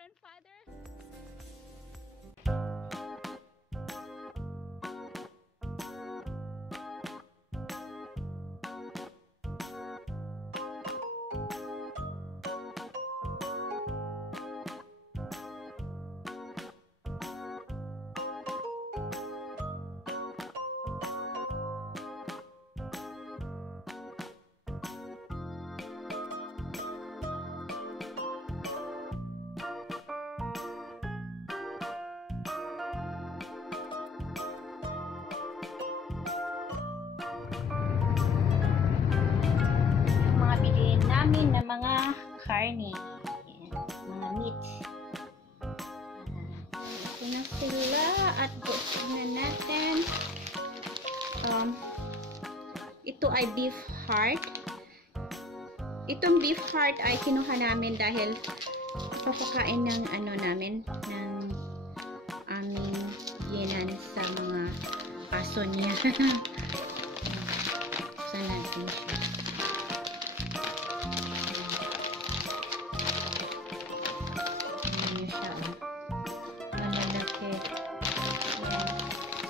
grandfather? Namin na mga karne, mga meat. Ito na sila at busin na natin. Ito ay beef heart. Itong beef heart ay kinuha namin dahil papakain ng namin, ng aming ginan sa mga aso niya. Buksan natin siya.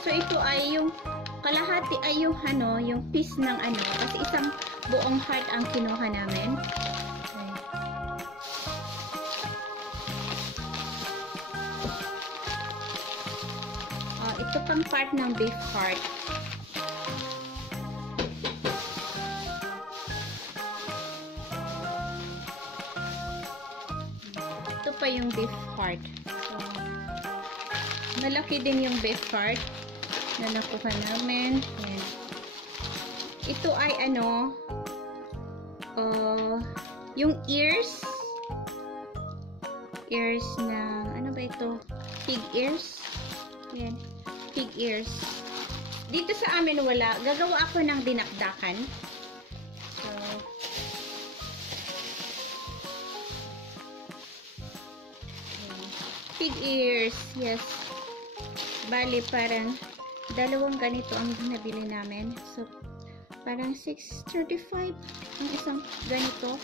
So ito ay yung kalahati ay yung yung piece ng kasi isang buong heart ang kinuha namin. Ito pang part ng beef heart. Ito pa yung beef heart. Malaki din yung beef heart na nakuha namin. Ayan. Ito ay yung ears ng ano ba ito? Pig ears. Ayan. Pig ears. Dito sa amin wala. Gagawa ako ng dinakdakan. So, ayan. Pig ears. Yes. Bali, parang dalawang ganito ang nabili namin. So, parang 635 ang isang ganito.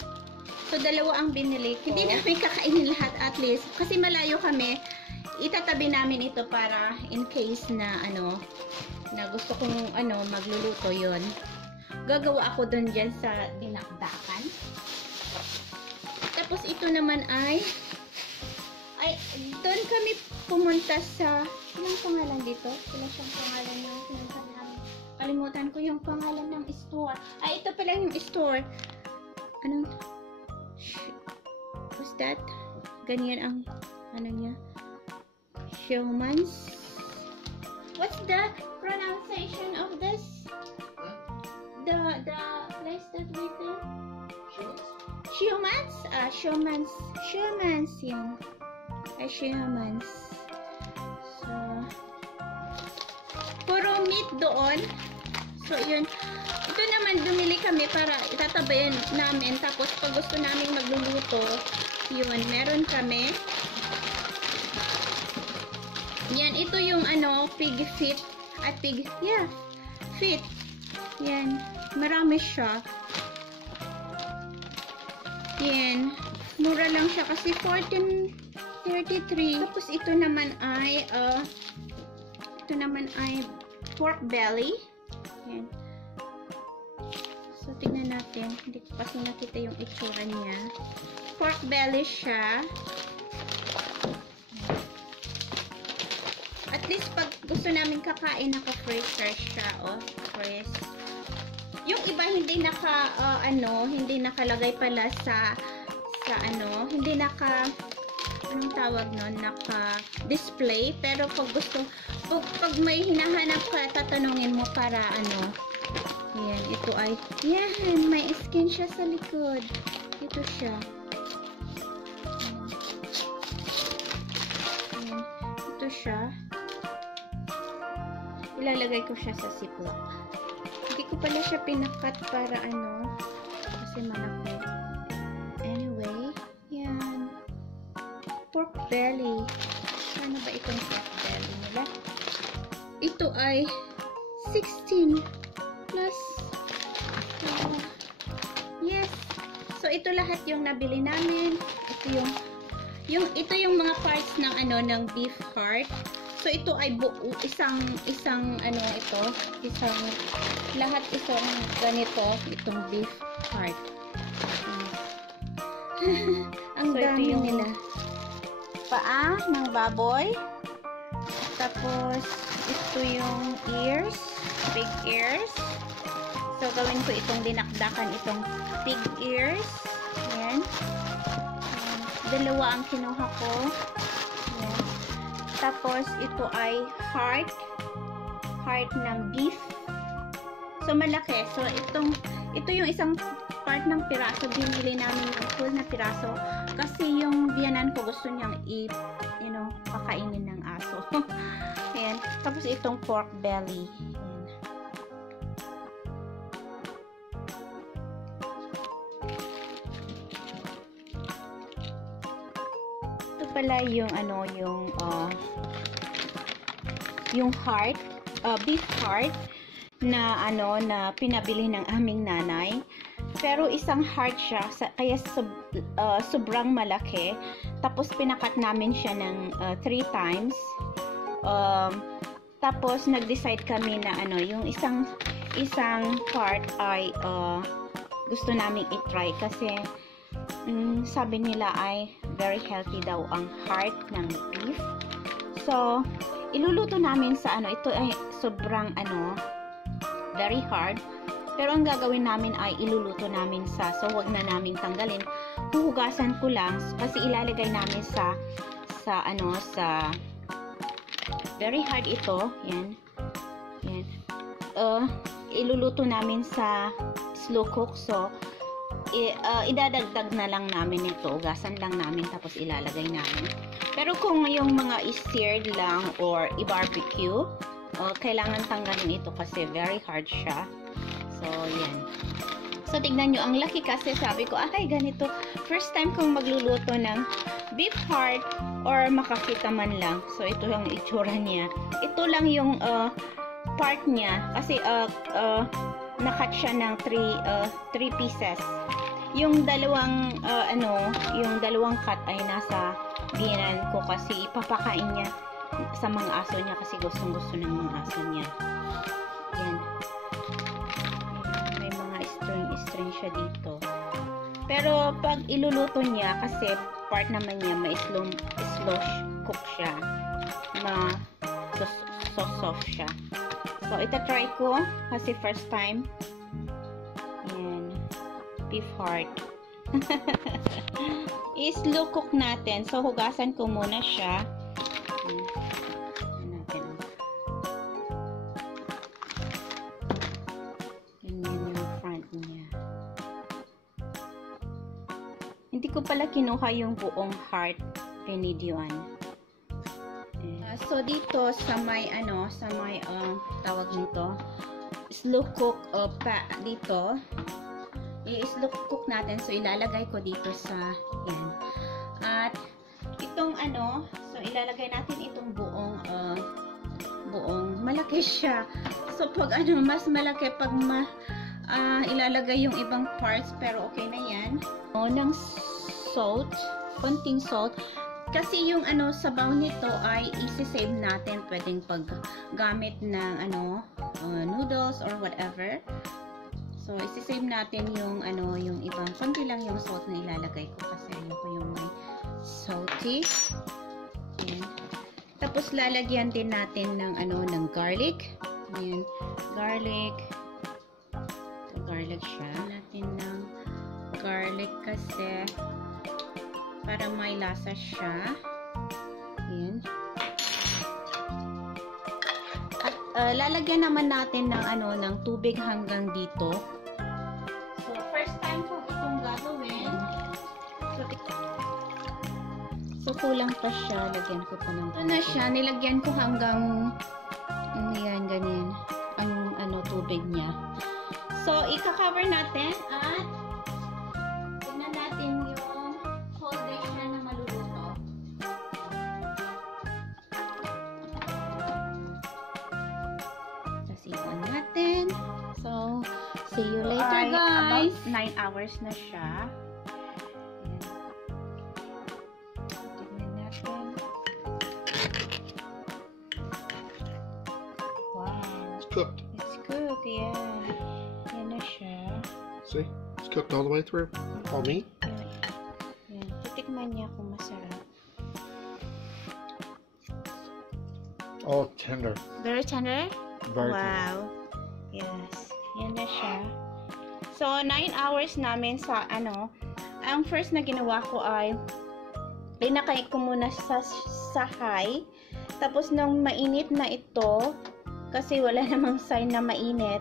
So, dalawa ang binili. Hindi namin kakainin lahat at least. Kasi malayo kami. Itatabi namin ito para in case na na gusto kong magluluto yon. Gagawa ako dun dyan sa dinakdakan. Tapos, ito naman ay doon kami pumunta sa anong pangalan dito? Sila siyang pangalan yung pinuntahan namin. Kalimutan ko yung pangalan ng store. Ay, ito pala yung store. Anong? What's that? Ganyan ang niya? Showmans? What's the pronunciation of this? The place that we go? Showmans? Showmans. Showmans yung. Showmans. Puro meat doon. So, yun. Ito naman, dumili kami para itatabayan namin. Tapos, pag gusto namin magluluto, yun, meron kami. Yan, ito yung pig feet. At pig, yeah, feet. Yan, marami siya. Yan, mura lang siya kasi 14.33. Tapos, ito naman ay pork belly. Yan. So, tignan natin. Hindi ko kasi nakita yung itsura niya. Pork belly siya. At least, pag gusto namin kakain, naka-fresh siya. Oh, fresh. Yung iba, hindi hindi nakalagay pala sa hindi anong tawag nun? Naka-display. Pero pag pag may hinahanap ka, tatanungin mo para yan, ito ay, yan, may skin siya sa likod. Ito siya. Yan, ito siya. Ilalagay ko siya sa ziplock. Hindi ko pala siya pinakat para kasi malaki. Anyway, yan. Pork belly. Ano ba itong pork belly nila? Ito ay 16 plus yes. So ito lahat yung nabili namin. Ito ito yung mga parts ng ano ng beef heart. So ito ay isang ano ito, lahat isang ganito itong beef heart. Ang So, dami ito yung nila. Paa ng baboy. Tapos ito yung ears, pig ears. So gawin ko itong dinakdakan itong pig ears. Ayan. Dalawa ang kinuha ko. Ayan. Tapos ito ay heart ng beef. So malaki. So ito yung isang part ng piraso. Binili namin yung full na piraso kasi yung biyanan ko gusto niyang pakainin ng aso. Ayan. Tapos itong pork belly. Ayan. Ito pala yung yung heart, beef heart na na pinabili ng aming nanay. Pero isang heart siya, kaya sobrang malaki. Tapos pinakat namin siya ng 3 times. Tapos nag-decide kami na yung isang part ay gusto naming i-try kasi sabi nila ay very healthy daw ang heart ng beef. So iluluto namin sa ito ay sobrang very hard. Pero ang gagawin namin ay iluluto namin so wag na naming tanggalin. Huhugasan ko lang kasi ilalagay namin sa very hard ito. Yan. Yan. Iluluto namin sa slow cook. So idadagdag na lang namin ito. Hugasan lang namin tapos ilalagay namin. Pero kung yung mga is-seared lang or i-barbecue, kailangan tanggalin ito kasi very hard siya. So, yan. So, tignan nyo. Ang laki kasi sabi ko, ay, ganito. First time kong magluluto ng beef heart or makakita man lang. So, ito yung itsura niya. Ito lang yung part niya. Kasi, nakat siya ng 3 pieces. Yung dalawang, yung dalawang cut ay nasa biyanan ko kasi ipapakain niya sa mga aso niya kasi gustong-gusto ng mga aso niya. Yan. May mga string siya dito. Pero pag iluluto niya kasi part naman niya may slow cook siya. So soft siya. So ita-try ko kasi first time. Yan. Beef heart. I-slow cook natin. So hugasan ko muna siya. Hindi ko pala kinuha yung buong heart, pinidyoan. So dito sa may tawag nito, slow cook dito. I-slow cook natin. So ilalagay ko dito sa yan. At itong so ilalagay natin itong buong malaki siya. So pag mas malaki pag ilalagay yung ibang parts pero okay na yan. Ng salt, konting salt. Kasi yung sabaw nito ay isi-save natin. Pwedeng paggamit ng noodles or whatever. So isi-save natin yung yung ibang konti lang yung salt na ilalagay ko kasi ayoko yung may salty. Ayan. Tapos lalagyan din natin ng ng garlic. Ayan, garlic. So, garlic siya. Natin ng garlic kasi para may lasa siya. Ayan. At lalagyan naman natin ng ng tubig hanggang dito. So first time ko itong gagawin. So kulang pa siya, lagyan ko pa ng na siya, nilagyan ko hanggang yan ganyan ang tubig niya. So ika-cover natin at tingnan natin yung whole day siya na maluluto. Sasipan natin. So see you later, guys. About 9 hours na siya. cooked. It's cooked, yan. Yan na siya. See? It's cooked all the way through. All meat. Yan. Titikman niya kung masarap. Oh, tender. Very tender? Very Wow. Yes. Yan na siya. So, 9 hours namin sa ano. Ang first na ginawa ko ay linakay ko muna sa high. Tapos nung mainit na ito, kasi wala namang sign na mainit,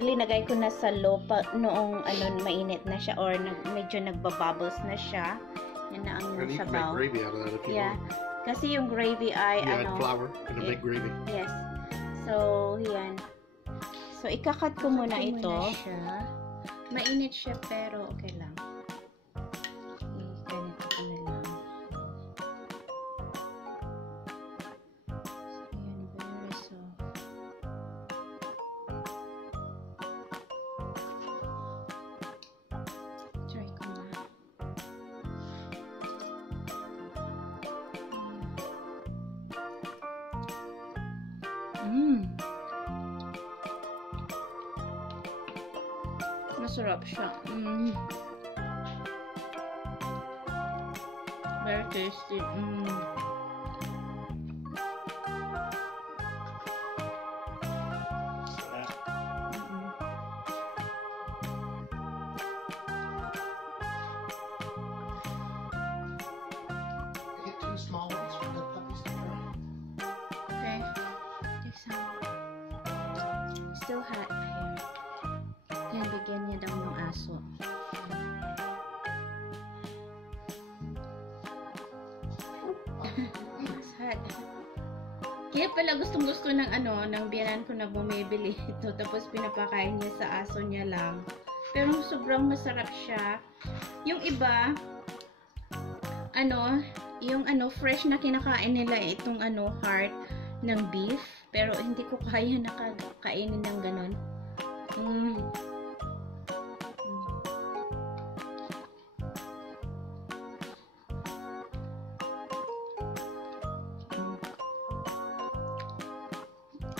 linagay ko na sa low noong ano, mainit na siya or medyo nagbabubbles na siya. Yan na ang And you can make sabaw. gravy out of that if you Yeah. want. Kasi yung gravy ay You add ano. flour and Yeah. make gravy. Yes. So, yan. So, ikakat ko muna ito. Mainit siya pero okay lang. Ganito ko na lang. Ayan, very soft. Try ko na. Masarap siya. Very tasty. Get 2 small ones for the puppies to try. Okay. Take some. Still hot here. Yan, bigyan niya daw ng aso. It's hot. Kaya pala gustong-gusto ng ano, ng biyanan ko na bumibili ito. Tapos pinapakain niya sa aso niya lang. Pero sobrang masarap siya. Yung iba, ano, yung ano, fresh na kinakain nila itong ano, heart ng beef. Pero hindi ko kaya nakakainin ng ganun.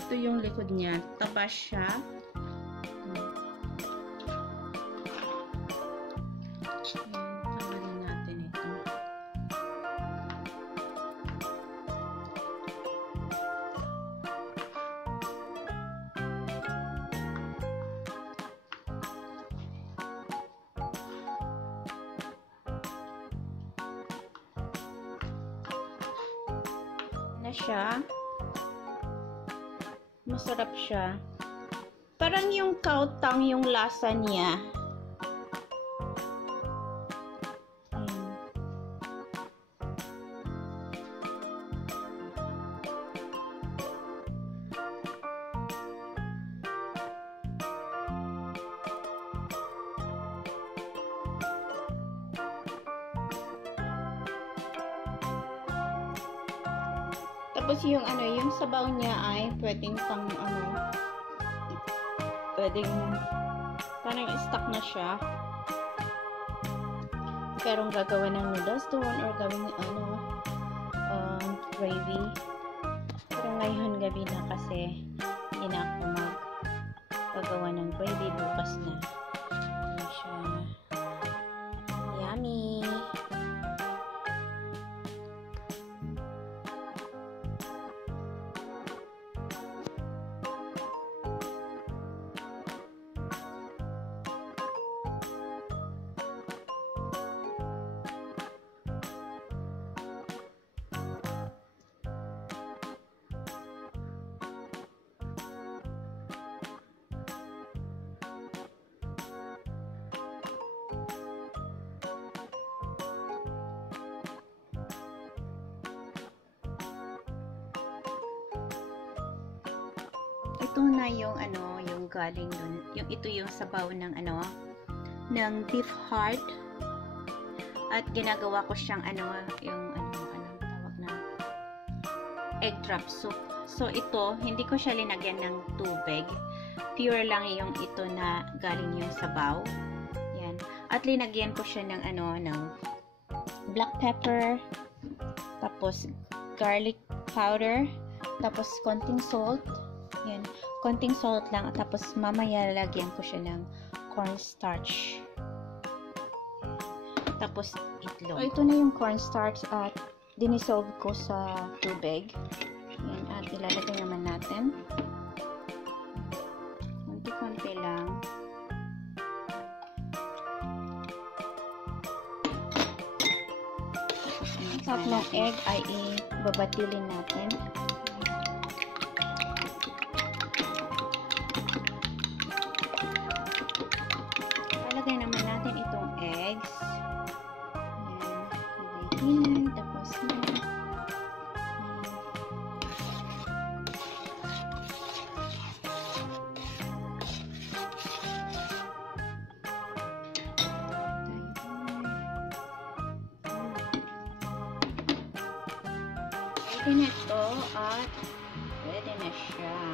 Ito yung likod niya. Taba siya. Tanggalin natin ito. Na siya. Masarap siya. Parang yung cow tongue yung lasa niya. Ayan. Tapos yung ano, yung sabaw niya ay pwedeng pang ano, pwedeng parang stuck na siya. Pero gagawa ng noodles doon or gawin ano, gravy. Pero ngayon gabi na kasi hindi na ako magagawa ng gravy, bukas na. Ayan siya. Yummy! Ito na yung ano, yung galing dun. Yung ito yung sabaw ng ano, ng beef heart. At ginagawa ko siyang ano, yung anong tawag na egg drop soup. So ito, hindi ko siya linagyan ng tubig. Pure lang yung ito na galing yung sabaw. Yan. At linagyan ko siya ng ano, ng black pepper, tapos garlic powder, tapos konting salt. Yan. konting salt lang. Tapos mamaya lagyan ko siya ng cornstarch. Tapos itlog. Ito na yung cornstarch at dinisolve ko sa tubig. Yan, at ilalagay naman natin. Konti-konti lang. Tatlong egg ay ibabatilin natin. Lalagay naman natin itong eggs. Ayan, tapos pwede na ito at pwede na siya.